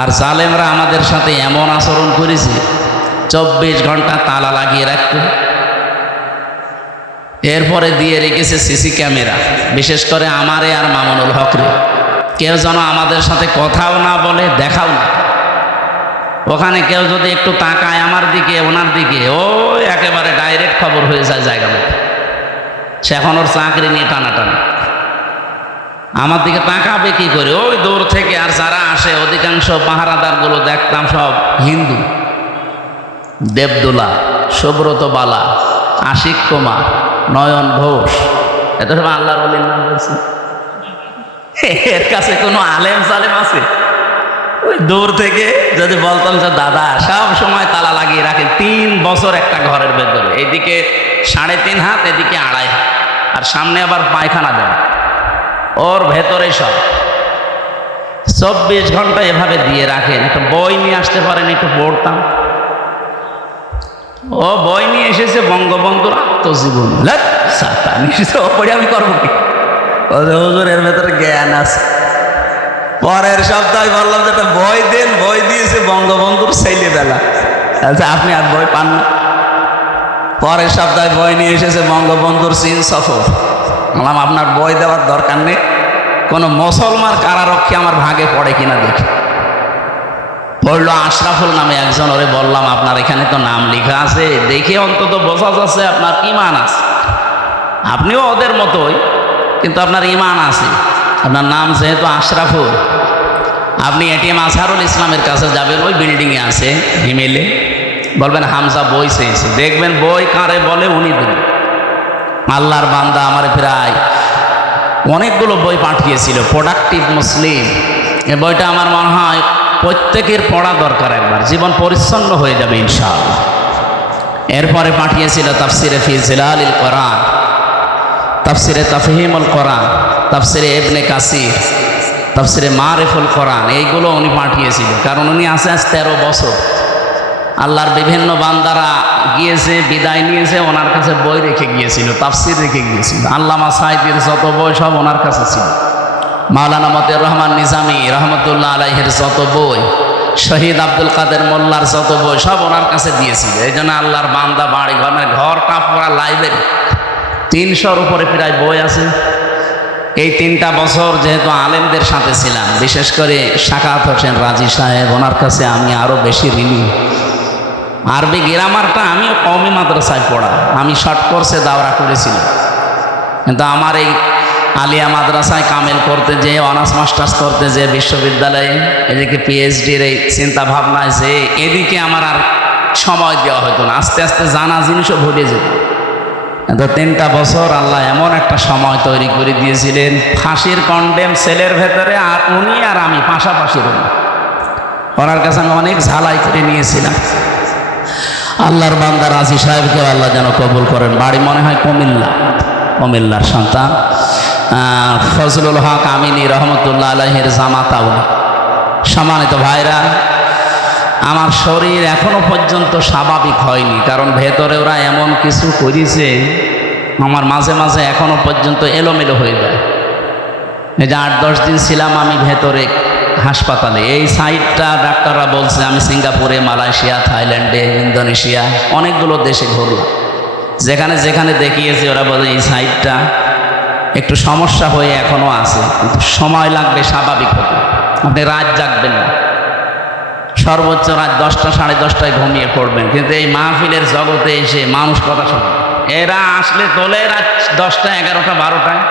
আর জালেমরা আমাদের সাথে এমন আচরণ করেছে, চব্বিশ ঘণ্টা তালা লাগিয়ে রাখতো। এরপরে দিয়ে রেখেছে সিসি ক্যামেরা, বিশেষ করে আমারে আর মামুনুল হকরে। কেউ যেন আমাদের সাথে কথাও না বলে, দেখাও না। ওখানে কেউ যদি একটু তাকায় আমার দিকে, ওনার দিকে ও একেবারে ডাইরেক্ট খবর হয়ে যায় জায়গা মতো। সে এখন ওর চাকরি নিয়ে টানাটানি। আমার দিকে তাকাবে কি করে? ওই দূর থেকে আর যারা আসে, অধিকাংশ পাহারাদারগুলো দেখতাম সব হিন্দু। দেবদোলা সুব্রত বালা আশিক কুমার, নয়ন ঘোষ। এত সব আল্লাহর অলির নাম এর কাছে কোনো আলেম সালেম আছে? ওই দূর থেকে যদি বলতাম যে, দাদা, সব সময় তালা লাগিয়ে রাখে তিন বছর একটা ঘরের ভেতরে। এদিকে সাড়ে তিন হাত, এদিকে আড়াই হাত। আর সামনে আবার পায়খানা দেয় ওর ভেতরে সব। চব্বিশ ঘণ্টা এভাবে দিয়ে রাখেন। একটা বই নিয়ে আসতে পারেন, একটু পড়তাম। ও বই নিয়ে এসেছে বঙ্গবন্ধুর আত্মজীবন। পড়ে আমি করব কি? ও যে হুজুর এর ভেতরে জ্ঞান আছে। পরের সপ্তাহে বললাম যে একটা বই দেন, বই দিয়েছে বঙ্গবন্ধুর ছেলেবেলা। আচ্ছা আপনি আর বই পান না? পরের সপ্তাহে বই নিয়ে এসেছে বঙ্গবন্ধুর চীন সফর। বললাম, আপনার বই দেওয়ার দরকার নেই। কোনো মুসলমান কারারক্ষী আমার ভাগে পড়ে কিনা দেখি। পড়ল আশরাফুল নামে একজন, ওরে বললাম, আপনার এখানে তো নাম লেখা আছে, দেখে অন্তত বোঝা যাচ্ছে আপনার ইমান আছে। আপনিও ওদের মতোই, কিন্তু আপনার ইমান আছে। আপনার নাম যেহেতু আশরাফুল, আপনি এটিএম আজহারুল ইসলামের কাছে যাবেন, ওই বিল্ডিংয়ে আছে, হিমেলে। বলবেন, হামজা বই চেয়েছে। দেখবেন বই কারে বলে, উনি দেবেন আল্লাহর বান্দা আমার প্রায় অনেকগুলো বই পাঠিয়েছিল প্রোডাক্টিভ মুসলিম এ বইটা আমার মনে হয় প্রত্যেকের পড়া দরকার একবার, জীবন পরিচ্ছন্ন হয়ে যাবে ইনশাআল্লাহ। এরপরে পাঠিয়েছিল তাফসিরে ফি জিলালিল কোরআন, তাফসিরে তাফহিমুল কোরআন, তাফসিরে এবনে কাসির, তাফসিরে মারেফুল কোরআন, এইগুলো উনি পাঠিয়েছিল, কারণ উনি আছে আজ তেরো বছর আল্লাহর বিভিন্ন বান্দারা গিয়েছে, বিদায় নিয়েছে, ওনার কাছে বই রেখে গিয়েছিল, তাফসির রেখে গিয়েছিল। আল্লামা সাহেবের যত বই সব ওনার কাছে ছিল। মাওলানা মতের রহমান নিজামী রহমতুল্লাহ আলাইহের যত বই, শহীদ আব্দুল কাদের মোল্লার যত বই সব ওনার কাছে দিয়েছিল। এই জন্য আল্লাহর বান্দা বাড়ি ঘর মানে ঘর কাপড়া লাইব্রেরি। তিনশোর উপরে প্রায় বই আছে। এই তিনটা বছর যেহেতু আলেমদের সাথে ছিলাম, বিশেষ করে শাকাত হোসেন রাজি সাহেব, ওনার কাছে আমি আরও বেশি ঋণী। আরবি গ্রামারটা আমিও কমই মাদ্রাসায় পড়া আমি শর্ট কোর্সে দাওরা করেছিলাম। কিন্তু আমার এই আলিয়া মাদ্রাসায় কামেল করতে যে অনার্স মাস্টার্স করতে যে বিশ্ববিদ্যালয়ে এদিকে পিএইচডির এই চিন্তা ভাবনায় যে এদিকে আমার আর সময় দেওয়া হতো না। আস্তে আস্তে জানা জিনিসও ভুলে যেত। তো তিনটা বছর আল্লাহ এমন একটা সময় তৈরি করে দিয়েছিলেন, ফাঁসির কন্ডেম সেলের ভেতরে আর উনি আর আমি পাশাপাশি রইল ওনার কাছে আমি অনেক ঝালাই করে নিয়েছিলাম। আল্লাহর বান্দা রাজি সাহেবকে আল্লাহ যেন কবুল করেন। বাড়ি মনে হয় কুমিল্লা। কুমিল্লার সন্তান। ফজলুল হক আমিনী রহমতুল্লাহ আলহের জামাতাউলি সম্মানিত ভাইরা, আমার শরীর এখনও পর্যন্ত স্বাভাবিক হয়নি, কারণ ভেতরে ওরা এমন কিছু করেছে, আমার মাঝে মাঝে এখনও পর্যন্ত এলোমেলো হয়ে যায়। এই যে আট দশ দিন ছিলাম আমি ভেতরে হাসপাতালে। এই সাইডটা ডাক্তাররা বলছে, আমি সিঙ্গাপুরে, মালয়েশিয়া, থাইল্যান্ডে, ইন্দোনেশিয়া, অনেকগুলো দেশে ঘুরলাম। যেখানে যেখানে দেখিয়েছি, ওরা বলে এই সাইডটা একটু সমস্যা হয়ে এখনও আছে, কিন্তু সময় লাগবে স্বাভাবিক হতে। আপনি রাত জাগবেন না। সর্বোচ্চ রাত দশটা, সাড়ে দশটায় ঘুমিয়ে পড়বেন। কিন্তু এই মাহফিলের জগতে এসে মানুষ কথা শোনে। এরা আসলে তোলে রাত দশটা, এগারোটা, বারোটায়।